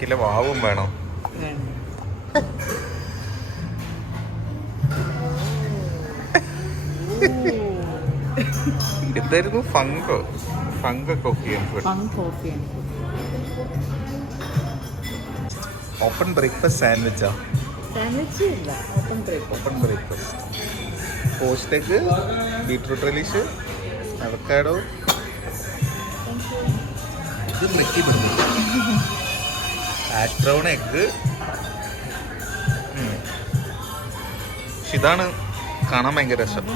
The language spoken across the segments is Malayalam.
കിലോ വാവും വേണം. എന്തായിരുന്നു? ഫംഗോ കോഫി ഓപ്പൺ ബ്രേക്ക്ഫാസ്റ്റ് സാൻഡ്വിച്ചാ. Open breakfast poached egg, beetroot relish, avocado, ഇത് brekkie burger, hash brown egg. പക്ഷെ ഇതാണ് കാണാൻ ഭയങ്കര രസം.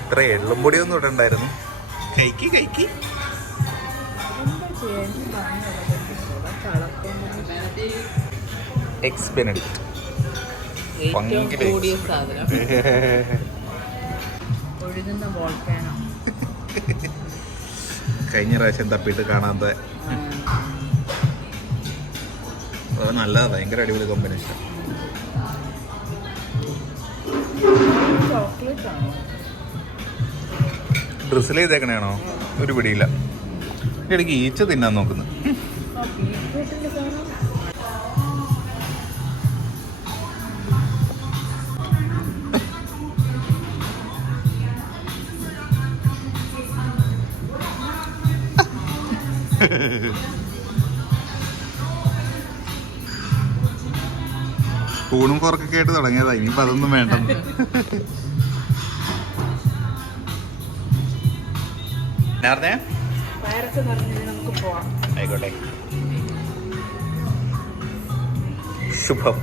ഇത്ര എള്ളും പൊടിയൊന്നും ഇടണ്ടായിരുന്നു. കൈക്ക് എക്സ് ബെനഡിക്റ്റ് കഴിഞ്ഞ പ്രാവശ്യം തപ്പിയിട്ട് കാണാത്ത നല്ലതാ. ഭയങ്കര അടിപൊളി കോമ്പിനേഷൻ. ഡ്രിസിൽ ചെയ്തേക്കണേണോ? ഒരു പിടിയില്ല. ഇടയ്ക്ക് ഈച്ച തിന്നാൻ നോക്കുന്നു. സ്പൂണും കുറക്കൊക്കെ ആയിട്ട് തുടങ്ങിയതാ. ഇനിയിപ്പോ അതൊന്നും വേണ്ട. ആയിക്കോട്ടെ. ശുഭം.